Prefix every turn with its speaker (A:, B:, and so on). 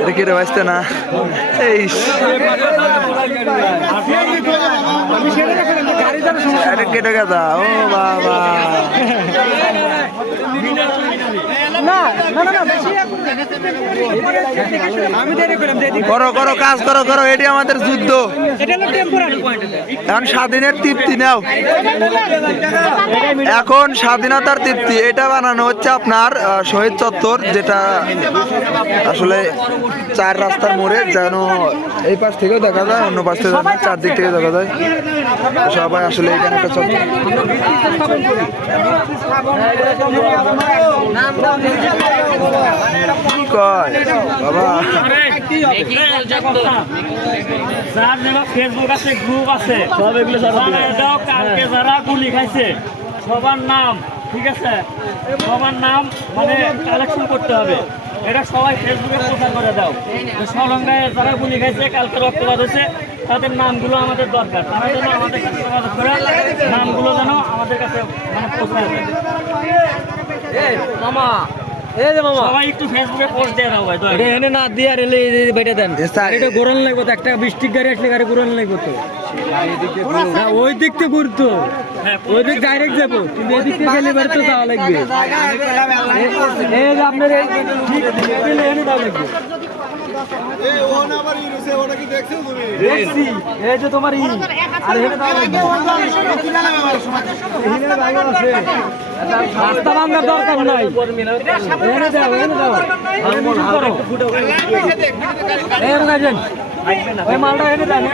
A: এটা কেটে বাঁচতে না এই এটা কেটে গেছা। ও বাবা।
B: না
A: করো করো কাজ করো করো এটি আমাদের যুদ্ধ। এখন স্বাধীনের তৃপ্তি নাও। এখন স্বাধীনতার তৃপ্তি এটা বানানো হচ্ছে আপনার শহীদ চত্বর যেটা আসলে চার রাস্তার মোড়ে যেন এই পাশ থেকেও দেখা যায় অন্য পাশ থেকে দেখা যায়, চারদিক থেকে দেখা যায়। সবাই আসলে এখানে একটা চত্বর। কয়? বাবা।
C: যার ফেসবুক আছে গ্রুপ আছে যারা এটাও কালকে যারা গুলি খাইছে সবার নাম ঠিক আছে? সবার নাম মানে কালেকশন করতে হবে। এটা সবাই ফেসবুকে প্রচার করে দাও। সলঙ্গায় যারা গুলি খাইছে কালকে রক্তপাত হয়েছে তাদের নামগুলো আমাদের দরকার। তারা যেন আমাদের কাছে যোগাযোগ করে নামগুলো যেন আমাদের কাছে মানে পৌঁছায়
B: মামা। এই যে মামা।
C: সবাই একটু ফেসবুকে পোস্ট দিয়ে দাও ভাই দয়া করে।
B: এটা এনে না দিয়ে বেটে দেন। এটা গোরান লাগবে তো একটা বৃষ্টির গাড়ি আসলে গাড়ি গোরান লাগবে তো। না ওই দিক থেকে ঘুরতো।
C: হ্যাঁ
B: ডাইরেক্ট যাব। কিন্তু এদিক থেকে গেলে এবার তো যাওয়া লাগবে। এই আপনার এই ঠিক গেলে এনে যাওয়া লাগবে। এই যে তোমার ই। আর এখানে যাওয়া লাগবে এখানে জায়গা আছে রাস্তা ভাঙার দরকার নাই। এনে এনে এনে ওই মালটা এনে দেন